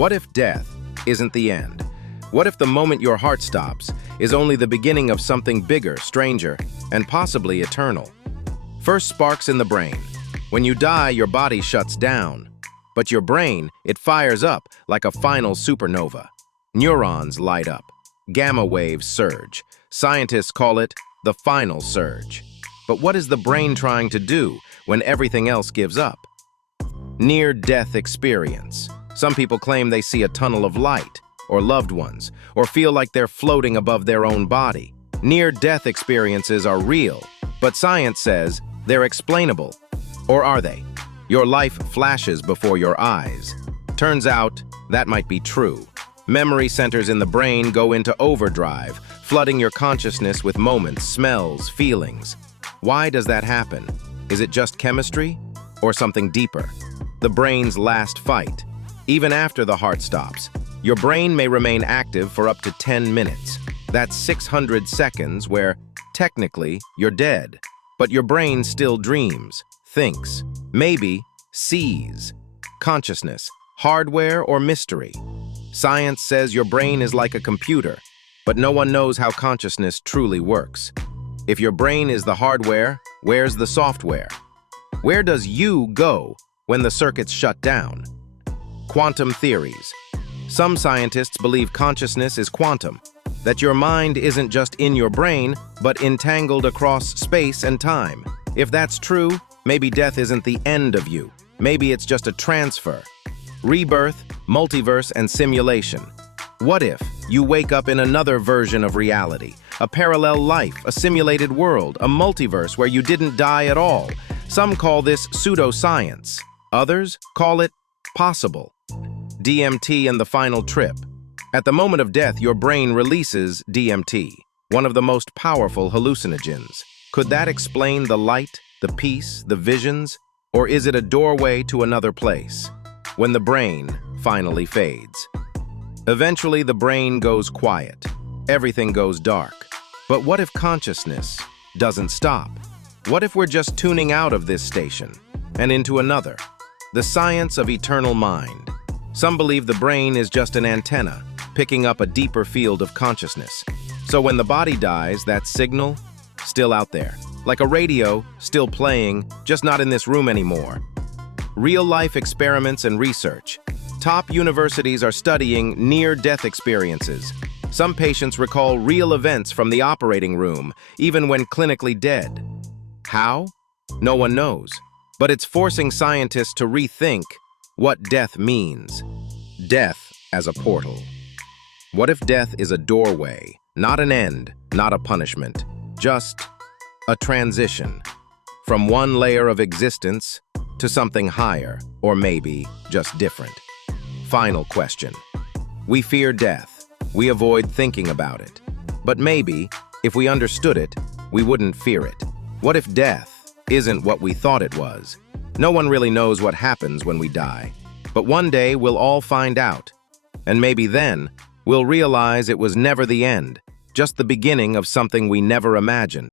What if death isn't the end? What if the moment your heart stops is only the beginning of something bigger, stranger, and possibly eternal? First sparks in the brain. When you die, your body shuts down. But your brain, it fires up like a final supernova. Neurons light up. Gamma waves surge. Scientists call it the final surge. But what is the brain trying to do when everything else gives up? Near-death experience. Some people claim they see a tunnel of light, or loved ones, or feel like they're floating above their own body. Near-death experiences are real, but science says they're explainable. Or are they? Your life flashes before your eyes. Turns out, that might be true. Memory centers in the brain go into overdrive, flooding your consciousness with moments, smells, feelings. Why does that happen? Is it just chemistry? Or something deeper? The brain's last fight. Even after the heart stops, your brain may remain active for up to 10 minutes. That's 600 seconds where, technically, you're dead. But your brain still dreams, thinks, maybe sees. Consciousness, hardware or mystery? Science says your brain is like a computer, but no one knows how consciousness truly works. If your brain is the hardware, where's the software? Where does you go when the circuits shut down? Quantum theories. Some scientists believe consciousness is quantum, that your mind isn't just in your brain, but entangled across space and time. If that's true, maybe death isn't the end of you. Maybe it's just a transfer. Rebirth, multiverse, and simulation. What if you wake up in another version of reality? A parallel life, a simulated world, a multiverse where you didn't die at all. Some call this pseudoscience. Others call it possible. DMT and the final trip. At the moment of death, your brain releases DMT, one of the most powerful hallucinogens. Could that explain the light, the peace, the visions? Or is it a doorway to another place? When the brain finally fades. Eventually, the brain goes quiet. Everything goes dark. But what if consciousness doesn't stop? What if we're just tuning out of this station and into another? The science of eternal mind. Some believe the brain is just an antenna, picking up a deeper field of consciousness. So when the body dies, that signal, still out there. Like a radio, still playing, just not in this room anymore. Real-life experiments and research. Top universities are studying near-death experiences. Some patients recall real events from the operating room, even when clinically dead. How? No one knows. But it's forcing scientists to rethink what death means. Death as a portal. What if death is a doorway, not an end, not a punishment, just a transition from one layer of existence to something higher, or maybe just different? Final question. We fear death. We avoid thinking about it. But maybe, if we understood it, we wouldn't fear it. What if death isn't what we thought it was? No one really knows what happens when we die. But one day we'll all find out. And maybe then, we'll realize it was never the end, just the beginning of something we never imagined.